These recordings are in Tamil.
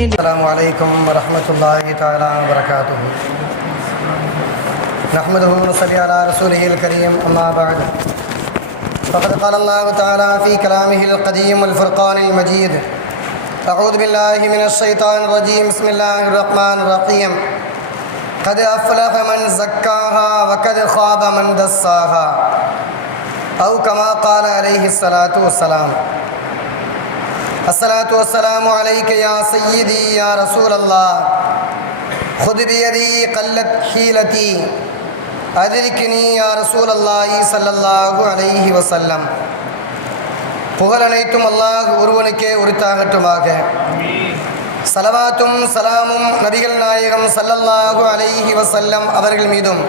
السلام علیکم ورحمۃ اللہ تعالیٰ وبرکاتہ نحمد صلی علی رسول الکریم اما بعد. فقد قال اللہ تعالیٰ فی کلام القدیم الفرقان المجید اعوذ باللہ من الشیطان الرجیم بسم اللہ الرحمن الرحیم قد افلح من زکاها وقد خواب من دساها. أو كما قال عليه الصلاة والسلام الصلاة والسلام عليك يا سيدي يا رسول الله خذ بيدي قلت حيلتي أدركني يا رسول الله صلى الله عليه وسلم புகழ் அனைத்தும் அல்லாஹ் ஒருவனுக்கே உரித்தாகட்டுமாக சலவாத்தும் சலாமும் நபிகள் நாயகம் சல்லல்லாஹு அலைஹி வசல்லம் அவர்கள் மீதும்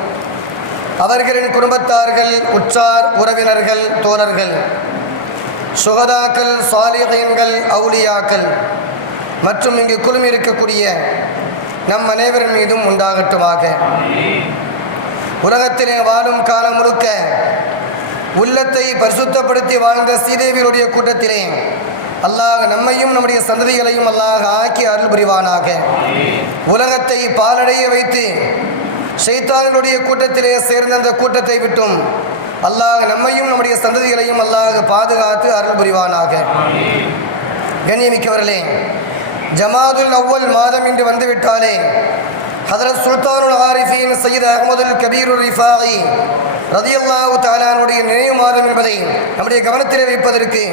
அவர்களின் குடும்பத்தார்கள் உற்றார் உறவினர்கள் தோழர்கள் சுகதாக்கள் சாலிகீன்கள் அவுலியாக்கள் மற்றும் இங்கு குழுமி இருக்கக்கூடிய நம் அனைவரின் மீதும் உண்டாகட்டுமாக. உலகத்திலே வாழும் காலம் முழுக்க உள்ளத்தை பரிசுத்தப்படுத்தி வாழ்ந்த ஸ்ரீதேவியுடைய கூட்டத்திலே அல்லாஹ் நம்மையும் நம்முடைய சந்ததிகளையும் அல்லாஹ் ஆக்கி அருள் புரிவானாக. உலகத்தை பாலடைய வைத்து ஷைத்தான்களுடைய கூட்டத்திலே சேர்ந்த அந்த கூட்டத்தை விட்டும். அல்லாஹ் நம்மையும் நம்முடைய சந்ததிகளையும் அல்லாஹ் பாதுகாத்து அருள் புரிவானாக. கண்ணியமிக்கவர்களே ஜமாதுல் அவ்வல் மாதம் இன்று வந்துவிட்டாலே ஹதரத் சுல்தானுல் ஆரிஃபின் சையத் அகமதுல் கபீருல் ரதி ரதியல்லாஹு தாலானுடைய நினைவு மாதம் என்பதை நம்முடைய கவனத்தில் வைப்பதற்கு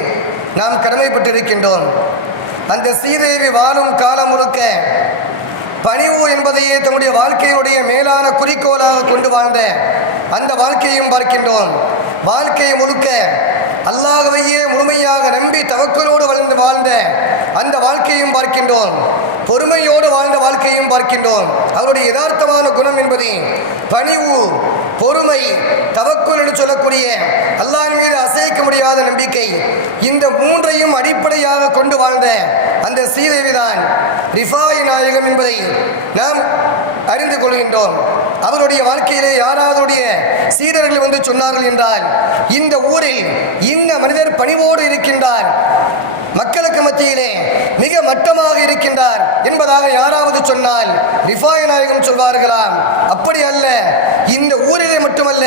நாம் கடமைப்பட்டிருக்கின்றோம். அந்த ஸ்ரீதேவி வாழும் காலம் முழுக்க பணிவு என்பதையே தன்னுடைய வாழ்க்கையினுடைய மேலான குறிக்கோளாக கொண்டு வாழ்ந்த அந்த வாழ்க்கையும் பார்க்கின்றோம். வாழ்க்கையை முழுக்க அல்லாஹவையே முழுமையாக நம்பி தவக்கலோடு வளர்ந்து வாழ்ந்த அந்த வாழ்க்கையும் பார்க்கின்றோம். பொறுமையோடு வாழ்ந்த வாழ்க்கையும் பார்க்கின்றோம். அவருடைய யதார்த்தமான குணம் என்பது பணிவு பொறுமை தவக்குள் என்று சொல்லக்கூடிய அல்லாஹின் மீது அசைக்க முடியாத நம்பிக்கை இந்த மூன்றையும் அடிப்படையாக கொண்டு வாழ்ந்த அந்த ஸ்ரீதேவிதான் ரிஃபாய் நாயகம் என்பதை நாம் அறிந்து கொள்கின்றோம். அவருடைய வாழ்க்கையிலே யாராவதுடைய சீடர்கள் வந்து சொன்னார்கள் என்றால் இந்த ஊரில் இந்த மனிதர் பணிவோடு இருக்கின்றார். மக்களுக்கு மத்தியிலே மிக மட்டமாக இருக்கின்றார் என்பதாக யாராவது சொன்னால் ரிஃபாய நாயகம் சொல்வார்களாம். அப்படி அல்ல இந்த ஊரிலே மட்டுமல்ல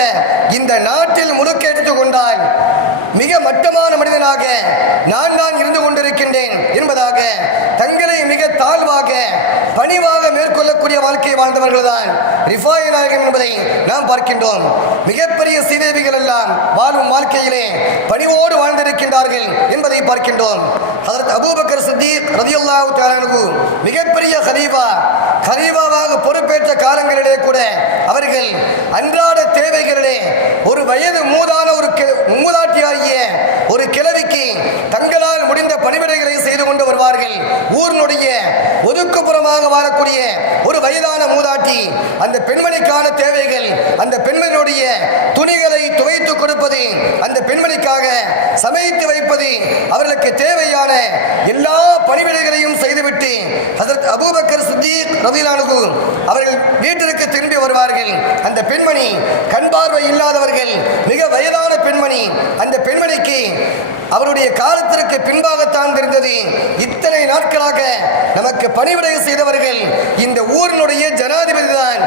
இந்த நாட்டில் முழுக்க எடுத்துக்கொண்டால் மிக மட்டமான மனிதனாக நான் தான் இருந்து கொண்டிருக்கின்றேன் என்பதாக தங்கள் தாழ்வாக பணிவாக மேற்கொள்ளக்கூடிய வாழ்க்கையை வாழ்ந்தவர்கள் தான் ரிஃபாய நாயகம் என்பதை நாம் பார்க்கின்றோம். மிகப்பெரிய சீதேவிகள் எல்லாம் வாழும் வாழ்க்கையிலே பணிவோடு வாழ்ந்திருக்கின்றார்கள் என்பதை பார்க்கின்றோம். அதற்கு அபூபக்கர் சித்திக் ரதியுல்லாஹு தாலானு மிகப்பெரிய ஹலீஃபா ஹலீஃபாவாக பொறுப்பேற்ற காலங்களிலே கூட அவர்கள் அன்றாட தேவைகளிலே ஒரு வயது மூதான ஒரு கி- மூதாட்டியாகிய ஒரு கிழவிக்கு தங்களால் முடிந்த பணிவிடைகளை செய்து கொண்டு வருவார்கள். ஊரினுடைய ஒதுக்குப்புறமாக வாழக்கூடிய ஒரு வயதான மூதாட்டி அந்த பெண்மணிக்கான தேவைகள் அந்த பெண்மணியுடைய துணிகளை துவைத்து கொடுப்பது அந்த பெண்மணிக்காக சமைத்து வைப்பது அவர்களுக்கு தேவையான எல்லா பணிவிடைகளையும் செய்துவிட்டு அதற்கு அபூபக்கர் சித்திக் ரதிலானு அவர்கள் வீட்டிற்கு திரும்பி வருவார்கள். அந்த பெண்மணி கண் பார்வை இல்லாதவர்கள் மிக வயதான பெண்மணி அந்த பெண்மணிக்கு அவருடைய காலத்திற்கு பின்பாகத்தான் தெரிந்தது. இத்தனை நாட்களாக நமக்கு பணிவிடை செய்தவர்கள் இந்த ஊரினுடைய ஜனாதிபதி தான்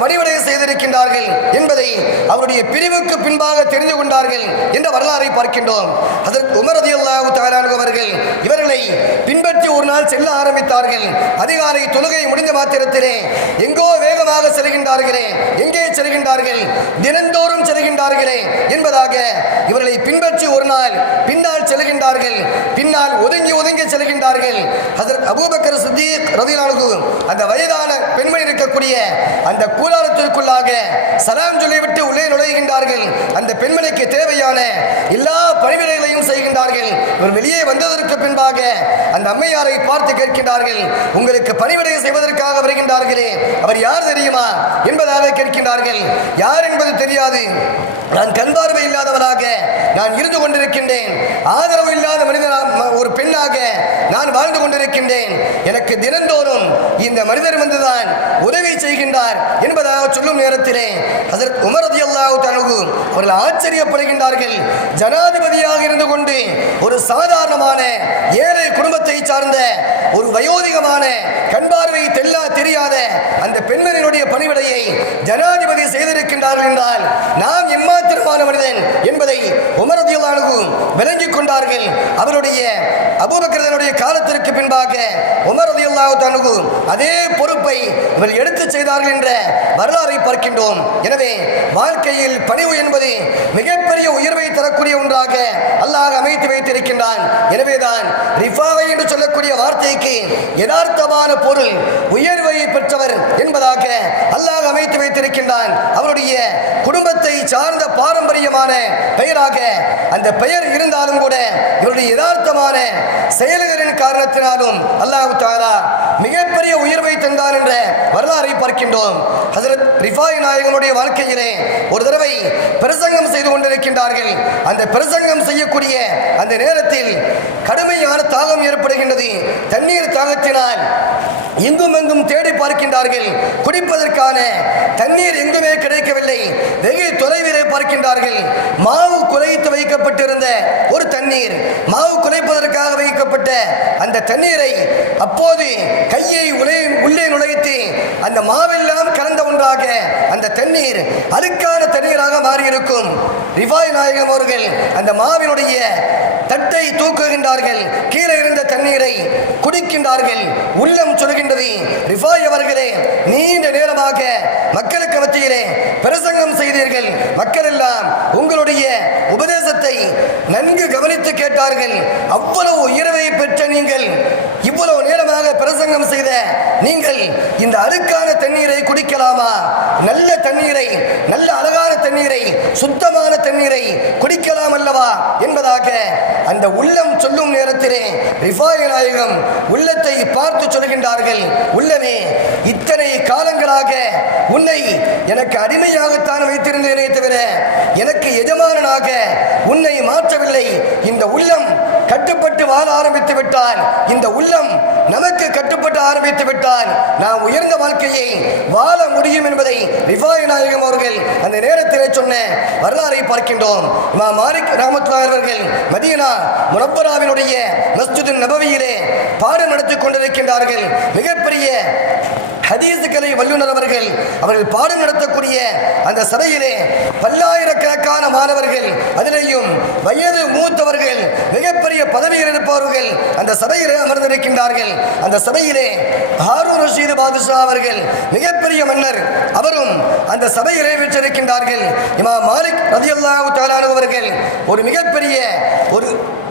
பணிவடை செய்திருக்கின்றார்கள் என்பதை அவருடைய பிரிவுக்கு பின்பாக தெரிந்து கொண்டார்கள் என்ற வரலாறை பார்க்கின்றோம். அதற்கு உமரதி அல்லாஹு அவர்கள் இவர்களை பின்பற்றி ஒரு நாள் செல்ல ஆரம்பித்தார்கள். அதிகாலை தொழுகை முடிந்த மாத்திரத்திலே எங்கோ வேகமாக செல்கின்றார்களே எங்கே செல்கின்றார்கள் தினந்தோறும் செல்கின்றார்களே என்பதாக இவர்களை பின்பற்றி ஒரு நாள் பின்னால் செல்கின்றார்கள். பின்னால் ஒதுங்கி ஒதுங்கி செல்கின்றார்கள். அதற்கு அபூபக்கர் சித்திக் ரதிலானு அந்த வயதான பெண்மணி இருக்கக்கூடிய அந்த கூ கூடாரத்திற்குள்ளாக சலாம் சொல்லிவிட்டு உள்ளே நுழைகின்றார்கள். அந்த பெண்மணிக்கு தேவையான எல்லா பணிவிடைகளையும் செய்கின்றார்கள். இவர் வெளியே வந்ததற்கு பின்பாக அந்த அம்மையாரை பார்த்து கேட்கின்றார்கள். உங்களுக்கு பணிவிடை செய்வதற்காக வருகின்றார்களே அவர் யார் தெரியுமா? என்பதாக கேட்கின்றார்கள். யார் என்பது தெரியாது. நான் கண் பார்வை இல்லாதவனாக நான் இருந்து கொண்டிருக்கின்றேன். ஆதரவு இல்லாத மனிதனாக ஒரு பெண்ணாக நான் வாழ்ந்து கொண்டிருக்கின்றேன். எனக்கு தினந்தோறும் இந்த மனிதர் வந்துதான் உதவி செய்கின்றார் என்பது என்பதாக சொல்லும் நேரத்திலே அதற்கு உமரதி அல்லாஹு தனகு அவர்கள் ஆச்சரியப்படுகின்றார்கள். ஜனாதிபதியாக இருந்து கொண்டு ஒரு சாதாரணமான ஏழை குடும்பத்தை சார்ந்த ஒரு வயோதிகமான கண்பார்வை தெல்லா தெரியாத அந்த பெண்மணியினுடைய பணிவிடையை ஜனாதிபதி செய்திருக்கின்றார்கள் என்றால் நாம் எம்மாத்திரமான மனிதன் என்பதை உமரதியலானு விளங்கிக் கொண்டார்கள். அவருடைய அபூபக்கரனுடைய காலத்திற்கு பின்பாக உமரதியல்லாஹு தனகு அதே பொறுப்பை இவர் எடுத்து செய்தார்கள் என்ற வரலாறை பார்க்கின்றோம். எனவே வாழ்க்கையில் பணிவு என்பது மிகப்பெரிய உயர்வை தரக்கூடிய ஒன்றாக அல்லாஹ் அமைத்து வைத்திருக்கின்றான். எனவேதான் ரிஃபாவை என்று சொல்லக்கூடிய வார்த்தைக்கு யதார்த்தமான பொருள் உயர்வை பெற்றவர் என்பதாக அல்லாஹ் அமைத்து வைத்திருக்கின்றான். அவருடைய குடும்பத்தை சார்ந்த பாரம்பரிய பாரம்பரியமான பெயராக அந்த பெயர் இருந்தாலும் கூட இவருடைய யதார்த்தமான செயல்களின் காரணத்தினாலும் அல்லாஹு தாரா மிகப்பெரிய உயர்வை தந்தார் என்ற வரலாறை பார்க்கின்றோம். ஹசரத் ரிஃபாய் நாயகனுடைய வாழ்க்கையிலே ஒரு தடவை பிரசங்கம் செய்து கொண்டிருக்கின்றார்கள். அந்த பிரசங்கம் செய்யக்கூடிய அந்த நேரத்தில் கடுமையான தாகம் ஏற்படுகின்றது. தண்ணீர் தாகத்தினால் இங்கும் எங்கும் தேடி பார்க்கின்றார்கள். குடிப்பதற்கான தண்ணீர் எங்குமே கிடைக்கவில்லை. வெகு தொலைவிலே பார்க்கின்றார்கள். மாவு குறைத்து வைக்கப்பட்டிருந்த ஒரு தண்ணீர். மாவு குறைப்பதற்காக வைக்கப்பட்ட அந்த தண்ணீரை அப்போது கையை உள்ளே உள்ளே நுழைத்து அந்த மாவெல்லாம் கலந்த ஒன்றாக அந்த தண்ணீர் அழுக்கான தண்ணீராக மாறியிருக்கும். ரிவாய் நாயகம் அவர்கள் அந்த மாவினுடைய தட்டை தூக்குகின்றார்கள். கீழே இருந்த தண்ணீரை குடிக்கின்றார்கள். உள்ளம் சொல்கின்றது ரிஃபாய் அவர்களே நீண்ட நேரமாக மக்களுக்கு மத்தியிலே பிரசங்கம் செய்தீர்கள். மக்கள் எல்லாம் உங்களுடைய உபதேசத்தை நன்கு கவனித்து கேட்டார்கள். அவ்வளவு உயர்வை பெற்ற நீங்கள் இவ்வளவு நேரமாக பிரசங்கம் செய்த நீங்கள் இந்த அழுக்கான தண்ணீரை குடிக்கலாமா? நல்ல தண்ணீரை நல்ல அழகான தண்ணீரை சுத்தமான தண்ணீரை குடிக்கலாம் அல்லவா? என்பதாக அந்த உள்ளம் சொல்லும் நேரத்திலே ரிஃபாய நாயகம் உள்ளத்தை பார்த்து சொல்கின்றார்கள். உள்ளமே இத்தனை காலங்களாக உன்னை எனக்கு அடிமையாகத்தான் வைத்திருந்தேனே தவிர எனக்கு எஜமானனாக உன்னை மாற்றவில்லை. இந்த உள்ளம் கட்டுப்பட்டு வாழ ஆரம்பித்து விட்டால் இந்த உள்ளம் நமக்கு கட்டுப்பட்டு ஆரம்பித்து விட்டால் நாம் உயர்ந்த வாழ்க்கையை வாழ முடியும் என்பதை ரிஃபாய் நாயகம் அவர்கள் அந்த நேரத்திலே சொன்ன வரலாறை பார்க்கின்றோம். மா மாலிக் ரஹமத்துல்லாஹி அவர்கள் மதீனா முனப்பராவினுடைய மஸ்ஜிது நபவியிலே பாடம் நடத்திக் கொண்டிருக்கின்றார்கள். மிகப்பெரிய ஹதீஸுகளை வல்லுநர் அவர்கள் அவர்கள் பாடம் நடத்தக்கூடிய அந்த சபையிலே பல்லாயிரக்கணக்கான மாணவர்கள் அதிலேயும் வயது மூத்தவர்கள் மிகப்பெரிய பதவியில் இருப்பவர்கள் அந்த சபையிலே அமர்ந்திருக்கின்றார்கள். அந்த சபையிலே ஆறு ரஷீது பாதுஷா அவர்கள் மிகப்பெரிய மன்னர். அவரும் அந்த சபை நிறைவேற்றிருக்கின்றார்கள். இமா மாலிக் ரதியல்லாஹு தாலானு அவர்கள் ஒரு மிகப்பெரிய ஒரு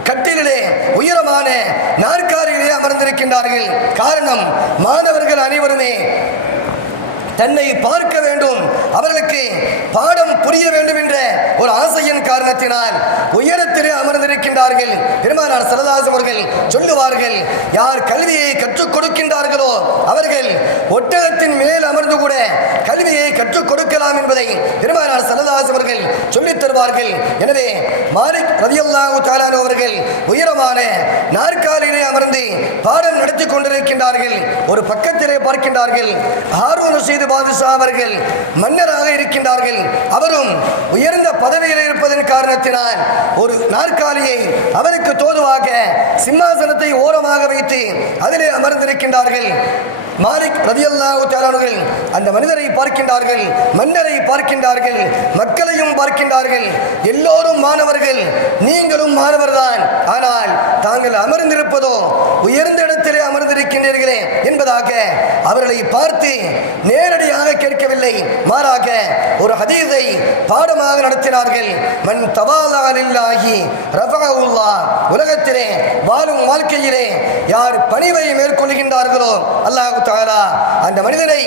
கட்டிலே உயரமான நாற்காலியிலே அமர்ந்திருக்கின்றார்கள். காரணம் மாணவர்கள் அனைவருமே தன்னை பார்க்க வேண்டும். அவர்களுக்கு பாடம் புரிய வேண்டும் என்ற ஒரு ஆசையின் காரணத்தினால் உயரத்திலே அமர்ந்திருக்கின்றார்கள். பெருமானார் சரதாசம் அவர்கள் சொல்லுவார்கள் யார் கல்வியை கற்றுக் கொடுக்கின்றார்களோ அவர்கள் ஒட்டகத்தின் மேல் அமர்ந்து கூட கல்வியை கற்றுக் கொடுக்கலாம் என்பதை பெருமானார் சரதாஸ் அவர்கள் சொல்லித் தருவார்கள். எனவே மாலிக் ரதியல்லாஹு அவர்கள் உயரமான நாற்காலிலே அமர்ந்து பாடம் நடத்தி கொண்டிருக்கின்றார்கள். ஒரு பக்கத்திலே பார்க்கின்றார்கள். ஹாரூன் ரஷீது பாதுஷா அவர்கள் மன்னராக இருக்கின்றார்கள். அவரும் உயர்ந்த பதவியில் இருப்பதன் காரணத்தினால் ஒரு நாற்காலியை அவருக்கு தோதுவாக சிம்மாசனத்தை ஓரமாக வைத்து அதிலே அமர்ந்திருக்கின்றார்கள். மாலிக் ரதியல்லாஹு தாலானுகள் அந்த மனிதரை பார்க்கின்றார்கள் மன்னரை பார்க்கின்றார்கள் மக்களையும் பார்க்கின்றார்கள். எல்லோரும் மாணவர்கள் நீங்களும் மாணவர்தான். ஆனால் தாங்கள் அமர்ந்திருப்பதோ உயர்ந்த இடத்திலே அமர்ந்திருக்கின்றீர்களே என்பதாக அவர்களை பார்த்து நேரடியாக கேட்கவில்லை. மாறாக ஒரு ஹதீஸை பாடமாக நடத்தினார்கள். மன் தவாலாகி ரஃபகவுல்லா உலகத்திலே வாழும் வாழ்க்கையிலே யார் பணிவை மேற்கொள்கின்றார்களோ அல்லாஹு தாலா அந்த மனிதனை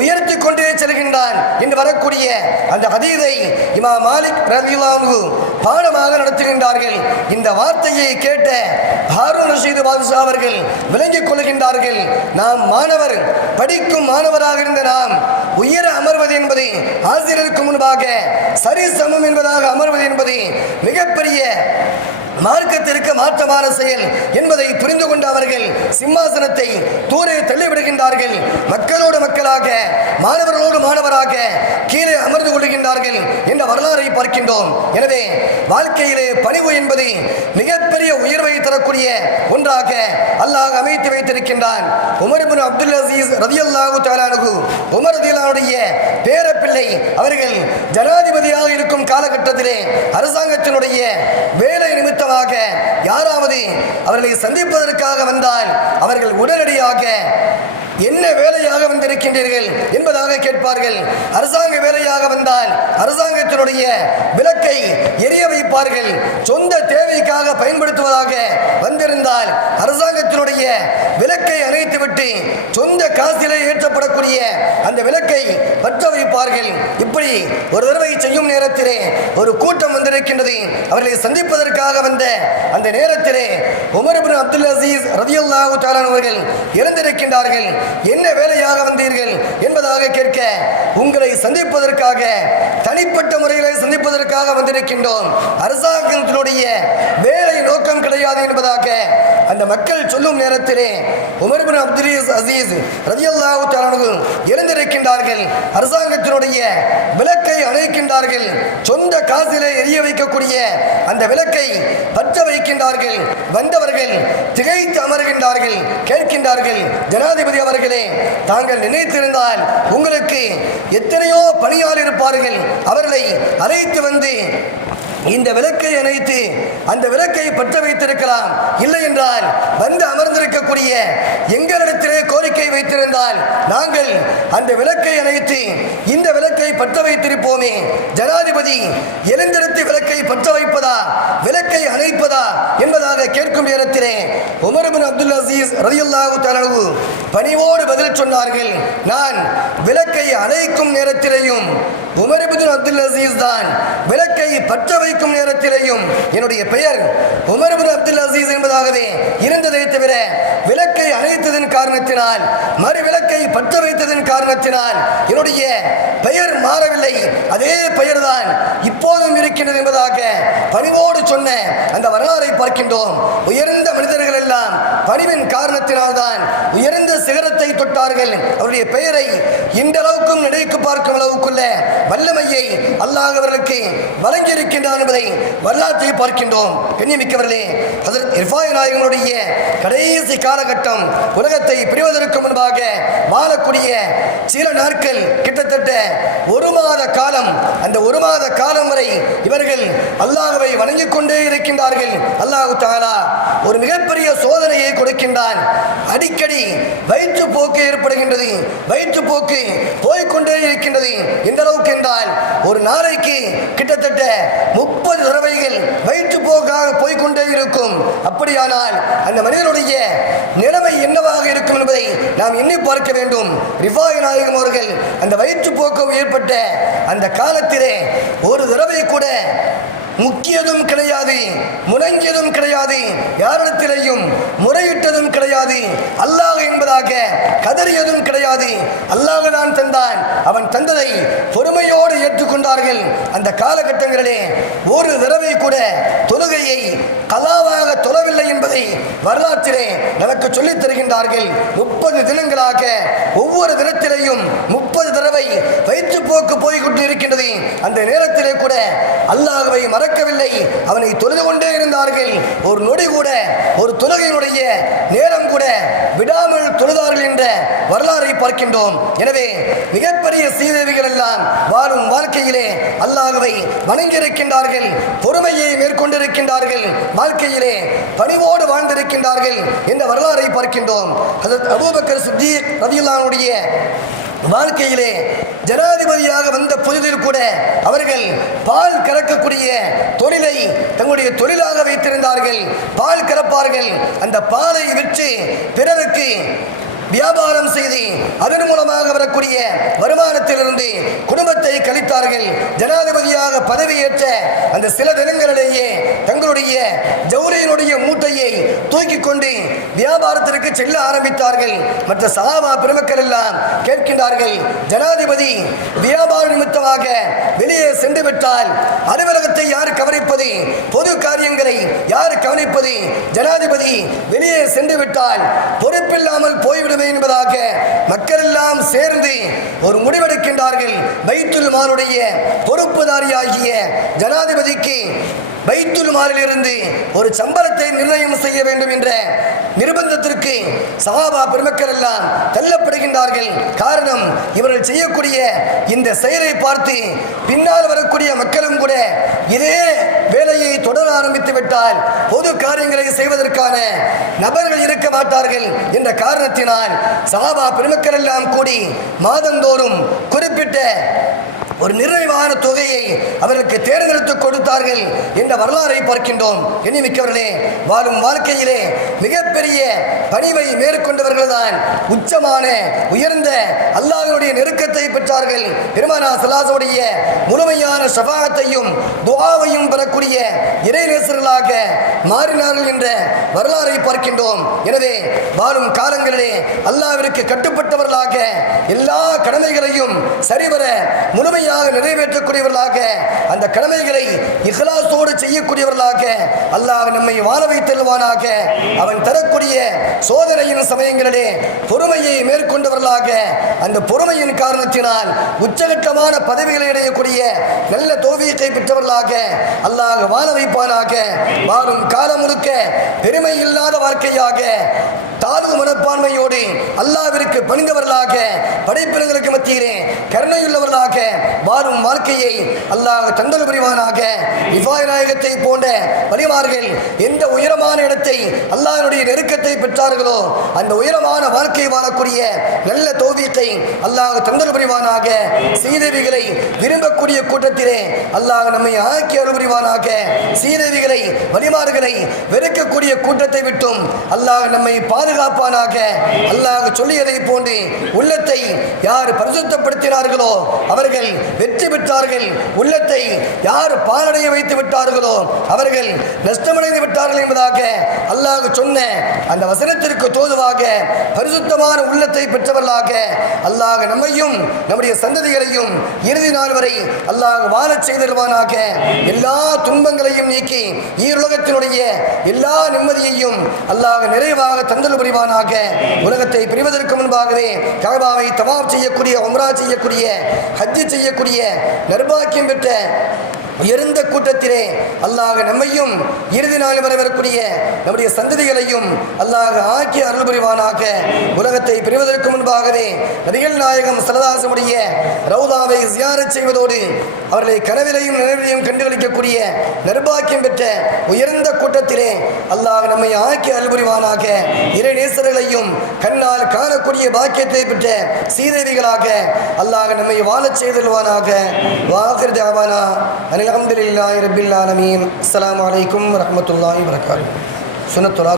உயர்த்தி கொண்டே செல்கின்றான் என்று வரக்கூடிய அந்த ஹதீரை இமா மாலிக் ரவிவாங்கு பாடமாக நடத்துகின்றார்கள். இந்த வார்த்தையை கேட்ட ஹாரூன் ரஷீது பாதுஷா அவர்கள் விளங்கிக் கொள்கின்றார்கள். நாம் மாணவர் படிக்கும் மாணவராக இருந்த நாம் உயர அமர்வது என்பது ஆசிரியருக்கு முன்பாக சரி சமம் என்பதாக அமர்வது என்பது மிகப்பெரிய மார்க்கத்திற்கு மாற்றமான செயல் என்பதை புரிந்து கொண்ட அவர்கள் சிம்மாசனத்தை தூரே தள்ளிவிடுகின்றார்கள். மக்களோடு மக்களாக மாணவர்களோடு மாணவராக கீழே அமர்ந்து கொள்கின்றார்கள் என்ற வரலாறை பார்க்கின்றோம். எனவே வாழ்க்கையிலே பணிவு என்பது மிகப்பெரிய உயர்வை தரக்கூடிய ஒன்றாக அல்லாஹ் அமைத்து வைத்திருக்கின்றான். உமர் இப்னு அப்துல் அசீஸ் ரதியல்லாஹு தாலானு உமர் ரதியல்லாஹுடைய பேரப்பிள்ளை அவர்கள் ஜனாதிபதியாக இருக்கும் காலகட்டத்திலே அரசாங்கத்தினுடைய வேலை நிமித்தம் காரணமாக யாராவது அவர்களை சந்திப்பதற்காக வந்தால் அவர்கள் உடனடியாக என்ன வேலையாக வந்திருக்கின்றீர்கள் என்பதாக கேட்பார்கள். அரசாங்க வேலையாக வந்தால் அரசாங்கத்தினுடைய விளக்கை எரிய வைப்பார்கள். சொந்த தேவைக்காக பயன்படுத்துவதாக வந்திருந்தால் அரசாங்கத்தினுடைய விளக்கை அணைத்துவிட்டு சொந்த காசிலே ஏற்றப்படக்கூடிய அந்த விளக்கை பற்ற வைப்பார்கள். இப்படி ஒரு தடவை செய்யும் நேரத்திலே ஒரு கூட்டம் வந்திருக்கின்றது. அவர்களை சந்திப்பதற்காக வந்த அந்த நேரத்திலே உமர் அப்துல் அசீஸ் ரதியுல்லாஹு தஆலா அவர்கள் இறந்திருக்கின்றார்கள். என்ன வேலையாக வந்தீர்கள் என்பதாக கேட்க உங்களை சந்திப்பதற்காக தனிப்பட்ட முறைகளை சந்திப்பதற்காக வந்திருக்கின்றோம். அரசாங்கத்தினுடைய வேலை நோக்கம் கிடையாது என்பதாக அந்த மக்கள் சொல்லும் நேரத்திலே உமர்பின் அப்துல் அசீஸ் ரஜியல்லாஹு தஆலா எழுந்திருக்கின்றார்கள். அரசாங்கத்தினுடைய விளக்கை அணைக்கின்றார்கள். சொந்த காசிலே எரிய வைக்கக்கூடிய அந்த விளக்கை பற்ற வைக்கின்றார்கள். வந்தவர்கள் திகைத்து அமர்கின்றார்கள் கேட்கின்றார்கள். ஜனாதிபதி அவர்கள் தாங்கள் நினைத்திருந்தால் உங்களுக்கு எத்தனையோ பணியாளர் இருப்பார்கள். அவர்களை அழைத்து வந்து இந்த விளக்கை அணைத்து அந்த விளக்கை பற்ற வைத்திருக்கலாம். இல்லை என்றால் வந்து அமர்ந்திருக்கக்கூடிய எங்களிடத்திலே கோரிக்கை வைத்திருந்தால் நாங்கள் அந்த விளக்கை அணைத்து இந்த விளக்கை பற்ற வைத்திருப்போமே. ஜனாதிபதி எழுந்திருத்து விளக்கை பற்ற வைப்பதா? விளக்கை அணைப்பதா? என்பதாக கேட்கும் நேரத்திலே உமர்பின் அப்துல் அசீஸ் ரதியுல்லாஹு தஆலா பணிவோடு பதில் சொன்னார்கள். நான் விளக்கை அணைக்கும் நேரத்திலேயும் உமர் பின் அப்துல் அசீஸ் தான் விளக்கை பற்ற வைக்கும் நேரத்திலேயும் என்னுடைய பெயர் உமர் அப்துல் அசீஸ் என்பதாகவே இருந்ததை தவிர விளக்கை அணைத்ததன் காரணத்தினால் மறு விளக்கை பற்ற வைத்ததன் காரணத்தினால் என்னுடைய பெயர் மாறவில்லை. அதே பெயர் தான் இப்போதும் இருக்கின்றது என்பதாக பணிவோடு சொன்ன அந்த வரலாறை பார்க்கின்றோம். உயர்ந்த மனிதர்கள் எல்லாம் பணிவின் காரணத்தினால்தான் உயர்ந்த சிகரத்தை தொட்டார்கள். அவருடைய பெயரை இந்த அளவுக்கும் நினைக்கு பார்க்கும் அளவுக்குள்ள வல்லமையை அல்லாஹ் அவர்களுக்கு வழங்கியிருக்கின்றார் என்பதை வரலாற்றை பார்க்கின்றோம். கண்ணியமிக்கவர்களே ஹஜரத் இர்ஃபாய் நாயகனுடைய கடைசி காலகட்டம் உலகத்தை பிரிவதற்கு முன்பாக வாழக்கூடிய சில நாட்கள் கிட்டத்தட்ட ஒரு மாத காலம் அந்த ஒரு மாத காலம் வரை இவர்கள் அல்லாஹவை வணங்கிக் கொண்டே இருக்கின்றார்கள். அல்லாஹு தாலா ஒரு மிகப்பெரிய சோதனையை கொடுக்கின்றான். அடிக்கடி வயிற்றுப்போக்கு ஏற்படுகின்றது. வயிற்றுப்போக்கு போய்கொண்டே இருக்கின்றது. எந்த அளவுக்கு என்றால் ஒரு நாளைக்கு கிட்டத்தட்ட முப்பது தடவைகள் வயிற்றுப்போக்காக போய்க்கொண்டே இருக்கும். அப்படியானால் அந்த மனிதனுடைய நிலைமை என்னவாக இருக்கும் என்பதை நாம் எண்ணி பார்க்க வேண்டும். ரிவாய் நாயகம் அவர்கள் அந்த வயிற்றுப்போக்கு ஏற்பட்ட அந்த காலத்திலே ஒரு தடவை கூட முக்கியதும் கிடையாது முடங்கியதும் கிடையாது யாரிடத்திலையும் முறையிட்டதும் கிடையாது அல்லாஹ் என்பதாக கதறியதும் கிடையாது அல்லாஹ் தான் தந்தான் அவன் தந்ததை பொறுமையோடு ஏற்றுக்கொண்டார்கள். அந்த காலகட்டங்களிலே ஒரு தடவை கூட தொழுகையை கலாவாக வரலாற்றிலே நமக்கு சொல்லித் தருகின்றார்கள். முப்பது தினங்களாக ஒவ்வொரு தினத்திலேயும் முப்பது தடவை வயிற்று போக்கு போய்கொண்டு இருக்கின்றது. அந்த நேரத்திலே கூட அல்லாஹுவை மறக்கவில்லை. அவனை தொழுது கொண்டே இருந்தார்கள். ஒரு நொடி கூட ஒரு தொழுகையினுடைய நேரம் கூட விடாமல் தொழுதார்கள் என்ற வரலாறை பார்க்கின்றோம். எனவே மிகப்பெரிய சீதேவிகள் எல்லாம் வாழும் வாழ்க்கையிலே அல்லாஹுவை வணங்கியிருக்கின்றார்கள். பொறுமையை மேற்கொண்டிருக்கின்றார்கள். வாழ்க்கையிலே பணிவோடு இருக்கின்றார்கள் என்ற வரலாறை பார்க்கின்றோம். அபூபக்கர் சித்திக் ரதியுல்லானுடைய வாழ்க்கையிலே ஜனாதிபதியாக வந்த புதிதில் கூட அவர்கள் பால் கறக்கக்கூடிய தொழிலை தங்களுடைய தொழிலாக வைத்திருந்தார்கள். பால் கறப்பார்கள். அந்த பாலை விற்று பிறருக்கு வியாபாரம் செய்து அதன் மூலமாக வரக்கூடிய வருமானத்திலிருந்து குடும்பத்தை கழித்தார்கள். ஜனாதிபதியாக பதவியேற்ற அந்த சில தினங்களிலேயே தங்களுடைய ஜவுளியினுடைய மூட்டையை தூக்கி கொண்டு வியாபாரத்திற்கு செல்ல ஆரம்பித்தார்கள். மற்ற சகாபா பெருமக்கள் எல்லாம் கேட்கின்றார்கள் ஜனாதிபதி வியாபார நிமித்தமாக வெளியே சென்று விட்டால் அலுவலகத்தை யார் கவனிப்பது? பொது காரியங்களை யார் கவனிப்பது? ஜனாதிபதி வெளியே சென்று விட்டால் பொறுப்பில்லாமல் போய்விடுவேன் என்பதாக மக்கள் எல்லாம் சேர்ந்து ஒரு முடிவெடுக்கின்றார்கள். பைத்துல் மாலுடைய பொறுப்புதாரியாகிய ஜனாதிபதிக்கு பைத்துல் மாலிலிருந்து ஒரு சம்பளத்தை நிர்ணயம் செய்ய வேண்டும் என்ற நிர்பந்தத்திற்கு சகாபா பெருமக்கள் எல்லாம் தள்ளப்படுகின்றார்கள். காரணம் இவர்கள் செய்யக்கூடிய இந்த செயலை பார்த்து பின்னால் வரக்கூடிய மக்களும் கூட இதே வேலையை தொடர ஆரம்பித்து விட்டால் பொது காரியங்களை செய்வதற்கான நபர்கள் இருக்க மாட்டார்கள் என்ற காரணத்தினால் சகாபா பெருமக்கள் எல்லாம் கூடி மாதந்தோறும் குறிப்பிட்ட ஒரு நிறைவான தொகையை அவர்களுக்கு தேர்ந்தெடுத்து கொடுத்தார்கள் என்ற வரலாறை பார்க்கின்றோம். எண்ணிமிக்கவர்களே வாழும் வாழ்க்கையிலே மிகப்பெரிய பணிவை மேற்கொண்டவர்கள் தான் உச்சமான உயர்ந்த அல்லாஹனுடைய நெருக்கத்தை பெற்றார்கள். பெருமானா சலாசோடைய முழுமையான சபாகத்தையும் துவாவையும் பெறக்கூடிய இறைநேசர்களாக மாறினார்கள் என்ற வரலாறை பார்க்கின்றோம். எனவே வாழும் காலங்களிலே அல்லாவிற்கு கட்டுப்பட்டவர்களாக எல்லா கடமைகளையும் சரிவர முழுமையாக நிறைவேற்றக்கூடியவர்களாக அந்த கடமைகளை இஹ்லாசோடு செய்யக்கூடியவர்களாக அல்லாஹ் நம்மை வாழ வைத்தல்வானாக அவன் தரக்கூடிய சோதனையின் சமயங்களிலே பொறுமையை மேற்கொண்டவர்களாக அந்த பொறுமையின் காரணத்தினால் உச்சகட்டமான பதவிகளை அடையக்கூடிய நல்ல தோவியத்தை பெற்றவர்களாக அல்லாஹ் வாழ வைப்பானாக. வாழும் காலம் முழுக்க பெருமை இல்லாத வாழ்க்கையாக தாழ்வு மனப்பான்மையோடு அல்லாவிற்கு பணிந்தவர்களாக படைப்பினங்களுக்கு மத்தியிலே கருணையுள்ளவர்களாக வாழும் வாழ்க்கையை அல்லாஹ் தந்தல் புரிவானாக. இஃபாய் நாயகத்தை போன்ற வழிமார்கள் எந்த உயரமான இடத்தை அல்லாஹனுடைய நெருக்கத்தை பெற்றார்களோ அந்த உயரமான வாழ்க்கை வாழக்கூடிய நல்ல தோவியத்தை அல்லாஹ் தந்தல் புரிவானாக. சீதேவிகளை விரும்பக்கூடிய கூட்டத்திலே அல்லாஹ் நம்மை ஆக்கி அருள்புரிவானாக சீதேவிகளை வழிமார்களை வெறுக்கக்கூடிய கூட்டத்தை விட்டும் அல்லாஹ் நம்மை பாதுகாப்பானாக. அல்லாஹ் சொல்லியதை போன்று உள்ளத்தை யார் பரிசுத்தப்படுத்தினார்களோ அவர்கள் வெற்றி பெற்றார்கள். உள்ளத்தை யார் பாலடைய வைத்து விட்டார்களோ அவர்கள் நஷ்டமடைந்து விட்டார்கள் என்பதாக அல்லாஹ் சொன்ன அந்த வசனத்திற்கு தோதுவாக பரிசுத்தமான உள்ளத்தை பெற்றவர்களாக அல்லாஹ் நம்மையும் நம்முடைய சந்ததிகளையும் இறுதி நாள் வரை அல்லாஹ் வாழச் செய்திருவானாக எல்லா துன்பங்களையும் நீக்கி ஈருலகத்தினுடைய எல்லா நிம்மதியையும் அல்லாஹ் நிறைவாக தந்தல் புரிவானாக. உலகத்தை பிரிவதற்கு முன்பாகவே கபாவை தவாப் செய்யக்கூடிய உம்ரா செய்யக்கூடிய ஹஜ்ஜி செய்யக்கூடிய நிர்பாக்கியம் பெற்ற உயர்ந்த கூட்டத்திலே அல்லாஹ் நம்மையும் இறுதி நாள் வரை வரக்கூடிய நம்முடைய சந்ததிகளையும் அல்லாஹ் ஆக்கி அருள் புரிவானாக. உலகத்தை பிரிவதற்கு முன்பாகவே நபிகள் நாயகம் சலதாசமுடைய ரவுதாவை ஜியாரச் செய்வதோடு அவர்களை கனவிலையும் நினைவிலையும் கண்டுகளிக்கக்கூடிய நர்பாக்கியம் பெற்ற உயர்ந்த கூட்டத்திலே அல்லாஹ் நம்மை ஆக்கி அல்புரிவானாக இறை நேசர்களையும் கண்ணால் காணக்கூடிய பாக்கியத்தை பெற்ற சீதேவிகளாக அல்லாஹ் நம்மை வாழச் செய்தல்வானாக வாகிர் ஜாவானா அனில் அஹமதுல்லாஹி ரபில் ஆலமீன். அஸ்லாம் வலைக்கம் வரமத்துல்லாஹி வரகாத்து சுனத்துலா